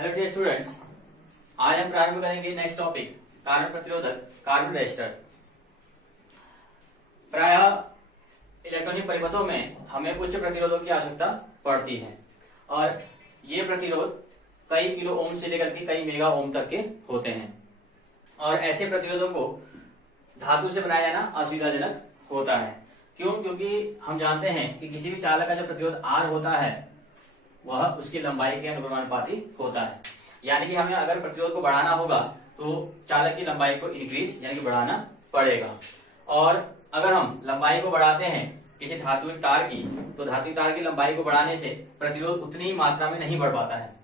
Hello dear students, आज हम प्रारंभ करेंगे नेक्स्ट टॉपिक कार्बन प्रतिरोधक कार्बन रेजिस्टर। प्रायः इलेक्ट्रॉनिक परिपथों में हमें उच्च प्रतिरोधों की आवश्यकता पड़ती है और ये प्रतिरोध कई किलो ओम से लेकर के कई मेगा ओम तक के होते हैं और ऐसे प्रतिरोधों को धातु से बनाया जाना असुविधाजनक होता है। क्यों? क्योंकि हम जानते हैं कि किसी भी चालक का जो प्रतिरोध R होता है वह उसकी लंबाई के अनुपाती होता है। यानी कि हमें अगर प्रतिरोध को बढ़ाना होगा तो चालक की लंबाई को इंक्रीज यानी कि बढ़ाना पड़ेगा। और अगर हम लंबाई को बढ़ाते हैं किसी धातुविक तार की, तो धातुविक तार की लंबाई को बढ़ाने से प्रतिरोध उतनी ही मात्रा में नहीं बढ़ पाता है,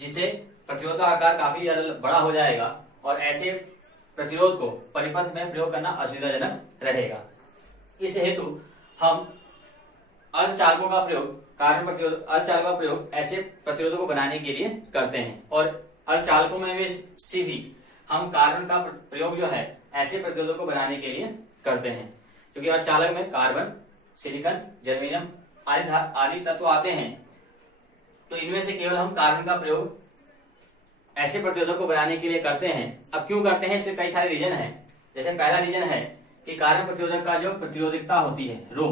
जिससे प्रतिरोध का आकार काफी ज्यादा बड़ा हो जाएगा और ऐसे प्रतिरोध को परिपथ में प्रयोग करना असुविधाजनक रहेगा। इस हेतु हम अर्धचालकों का प्रयोग अर्धचालकों का प्रयोग ऐसे प्रतिरोधों को बनाने के लिए करते हैं और अर्धचालकों में से भी हम कार्बन का प्रयोग जो है ऐसे प्रतिरोधों को बनाने के लिए करते हैं, क्योंकि अर्धचालक में कार्बन, सिलिकॉन, जर्मेनियम आदि तत्व आते हैं। तो इनमें से केवल हम कार्बन का प्रयोग ऐसे प्रतिरोधों को बनाने के लिए करते हैं। अब क्यों करते हैं, इसके कई सारे रीजन हैं। जैसे पहला रीजन है कि कार्बन प्रतिरोधक का जो प्रतिरोधकता होती है रो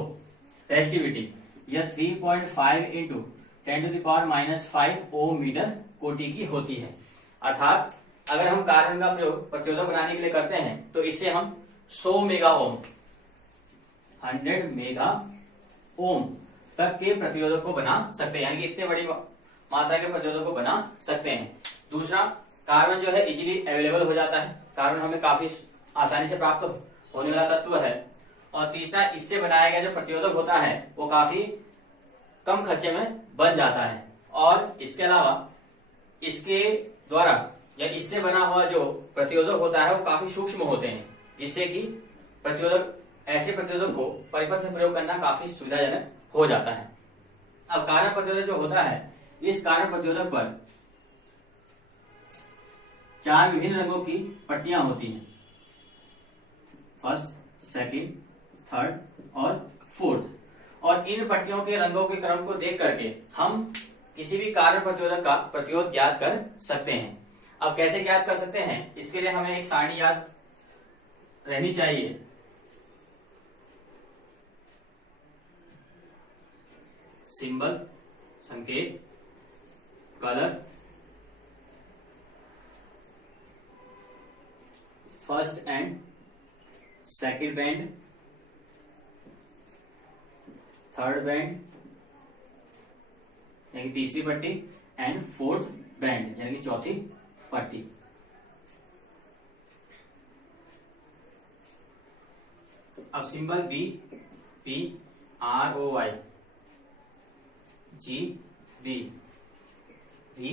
रेजिस्टिविटी, यह 3.5 इंटू 10⁻⁵ ओम मीटर कोटि की होती है। अर्थात अगर हम कार्बन का प्रयोग प्रतिरोधक बनाने के लिए करते हैं तो इससे हम 100 मेगा ओम 100 मेगा ओम तक के प्रतिरोधक को बना सकते हैं, यानी कि इतने बड़ी मात्रा के प्रतिरोधक को बना सकते हैं। दूसरा, कार्बन जो है इजीली अवेलेबल हो जाता है, कार्बन हमें काफी आसानी से प्राप्त होने वाला तत्व है। और तीसरा, इससे बनाया गया जो प्रतिरोधक होता है वो काफी कम खर्चे में बन जाता है और इसके अलावा इसके द्वारा या इससे बना हुआ जो प्रतिरोधक होता है वो काफी सूक्ष्म होते हैं, जिससे कि ऐसे प्रतिरोधक को परिपथ में प्रयोग करना काफी सुविधाजनक हो जाता है। अब कार्बन प्रतिरोधक जो होता है, इस कार्बन प्रतिरोधक पर 4 विभिन्न रंगों की पट्टियां होती हैं, फर्स्ट, सेकंड, थर्ड और फोर्थ। और इन पट्टियों के रंगों के क्रम को देख करके हम किसी भी कार्बन प्रतिरोधक का प्रतिरोध ज्ञात कर सकते हैं। अब कैसे ज्ञात कर सकते हैं, इसके लिए हमें एक सारणी याद रहनी चाहिए। सिंबल, संकेत, colour, first and second band, third band यानी तीसरी पट्टी एंड फोर्थ बैंड यानी कि चौथी पट्टी। अब symbol B, P, R O Y, G, B, V,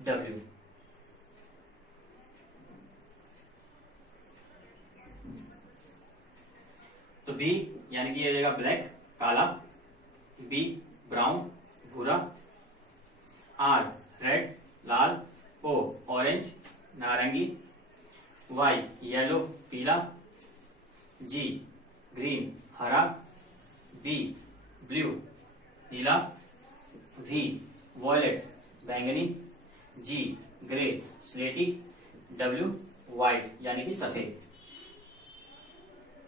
W. तो बी यानी कि ये हो जाएगा ब्लैक काला, बी ब्राउन भूरा, आर रेड लाल, ओ ऑरेंज नारंगी, वाई येलो पीला, जी ग्रीन हरा, बी ब्लू नीला, वी वॉयलेट बैंगनी, जी ग्रे स्लेटी, डब्ल्यू व्हाइट यानी कि सफेद।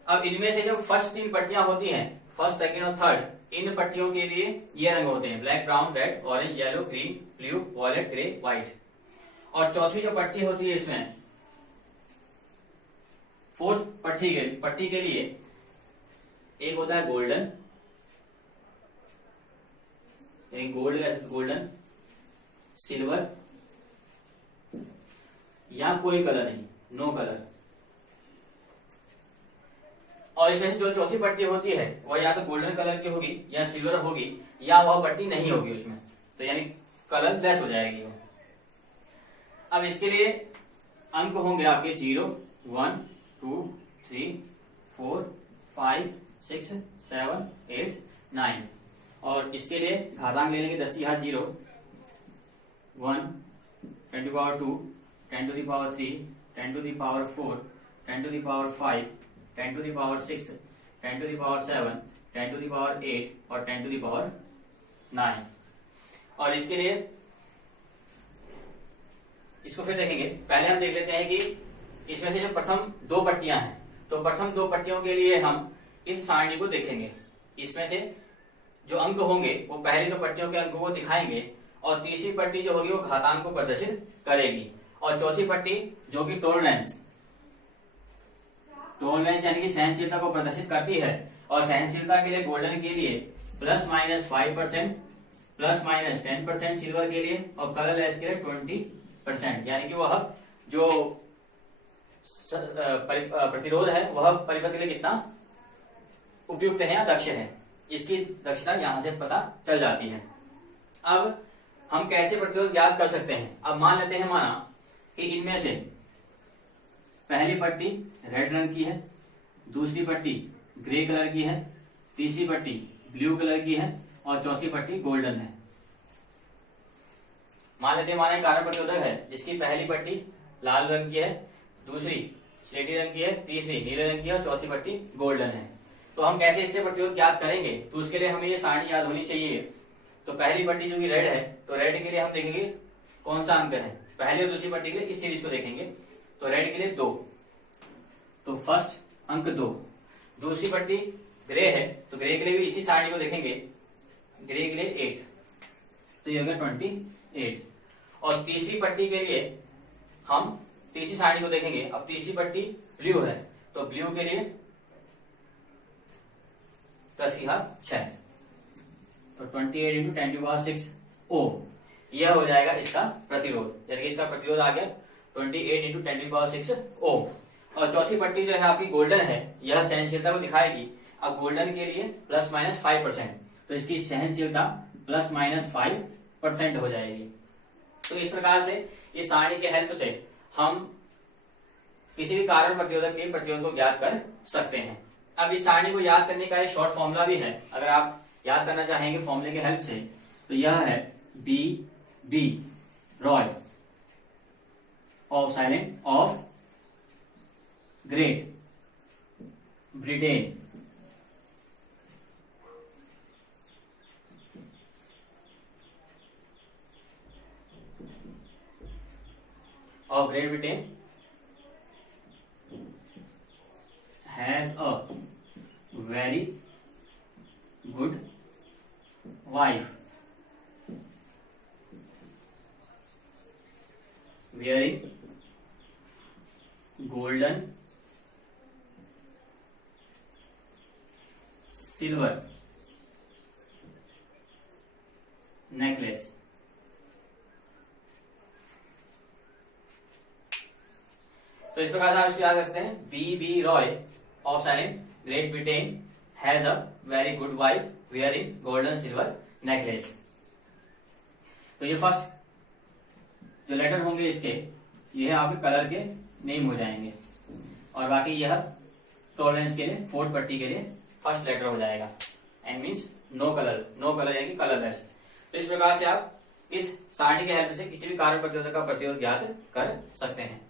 अब इनमें से जो फर्स्ट 3 पट्टियां होती हैं, फर्स्ट, सेकंड और थर्ड, इन पट्टियों के लिए ये रंग होते हैं, black, brown, red, orange, yellow, green, blue, violet, grey, white. और चौथी जो पट्टी होती है इसमें, फोर्थ पट्टी के लिए एक होता है गोल्डन, गोल्डन, सिल्वर या कोई कलर नहीं, नो कलर। और इसमें जो चौथी पट्टी होती है वह या तो गोल्डन कलर की होगी या सिल्वर होगी या वह पट्टी नहीं होगी उसमें, तो यानी कलर लेस हो जाएगी वो। अब इसके लिए अंक होंगे आपके 0, 1, 2, 3, 4, 5, 6, 7, 8, 9 और इसके लिए घातांक ले लेंगे 10 की घात 0, 1, 10 to the power 2, 10 to the power 3, 10 to the power 4, 10 to the power 5, 10 to the power 6, 10 to the power 7, 10 to the power 8 और 10 to the power 9। और इसके लिए इसको फिर देखेंगे। पहले हम देख लेते हैं कि इसमें से जो प्रथम दो पट्टियां हैं, तो प्रथम दो पट्टियों के लिए हम इस सारणी को देखेंगे। इसमें से जो अंक होंगे वो पहली दो पट्टियों के अंकों को दिखाएंगे और तीसरी पट्टी जो होगी वो घातांक को प्रदर्शित करेगी और चौथी पट्टी जो कि टॉलरेंस यानी कि सहनशीलता को प्रदर्शित करती है और सहनशीलता के लिए गोल्डन के लिए ±5%, ±10% सिल्वर के लिए और कलरलेस के लिए 20%, यानी कि वह जो प्रतिरोध है वह परिपथ के लिए कितना उपयुक्त है या दक्ष है, इसकी दक्षता यहां से पता चल जाती है। अब हम कैसे प्रतिरोध ज्ञात कर सकते हैं। अब मान लेते हैं माना कि इनमें से पहली पट्टी रेड रंग की है, दूसरी पट्टी ग्रे कलर की है, तीसरी पट्टी ब्लू कलर की है और चौथी पट्टी गोल्डन है। मान लेते हैं माना एक कारण प्रतिरोधक है जिसकी पहली पट्टी लाल रंग की है, दूसरी स्लेटी रंग की है, तीसरी नीले रंग की है और चौथी पट्टी गोल्डन है। तो हम कैसे इससे प्रतिरोध ज्ञात करेंगे, तो उसके लिए हमें ये सारणी याद होनी चाहिए। तो पहली पट्टी जो कि रेड है, तो रेड के लिए हम देखेंगे कौन सा अंक है, पहली और दूसरी पट्टी के लिए इस सीरीज को देखेंगे। तो रेड के लिए 2, तो फर्स्ट अंक 2। दूसरी पट्टी ग्रे है, तो ग्रे के लिए भी इसी सारणी को देखेंगे, ग्रे के लिए 8, तो ये होगा 28। और तीसरी पट्टी के लिए हम तीसरी सारणी को देखेंगे। अब तीसरी पट्टी ब्लू है, तो ब्लू के लिए 10⁶, तो 28 × 10⁶ ओम, यह हो जाएगा इसका प्रतिरोध, यानी कि इसका प्रतिरोध आ गया 28 × 10⁶ ओम। और चौथी पट्टी जो है आपकी गोल्डन है, यह सहनशीलता को दिखाएगी। अब गोल्डन के लिए ±5%, तो इसकी सहनशीलता ±5% हो जाएगी। तो इस प्रकार से इस सारणी के हेल्प से हम किसी भी कारण प्रतिरोधक के प्रतिरोध को ज्ञात कर सकते हैं। अब इस सारणी को याद करने का एक शॉर्ट फॉर्मूला भी है, अगर आप याद करना चाहेंगे फॉर्मूले के हेल्प से, तो यह है B Roy of silent of Great Britain of Great Britain has a very good wife wearing golden, silver necklace. तो इस प्रकार से आप इसको याद कर सकते हैं, B Roy of silent Great Britain has a very good wife wearing golden silver necklace. तो ये फर्स्ट जो लेटर होंगे इसके, ये आपके कलर के नेम हो जाएंगे और बाकी यह टॉलरेंस के लिए, फोर्थ पट्टी के लिए फर्स्ट लेटर हो जाएगा। एंड मीन्स नो कलर यानी कि कलरलेस। तो इस प्रकार से आप इस सारणी के हेल्प से किसी भी कारण प्रतिरोधक का प्रतिरोध ज्ञात कर सकते हैं।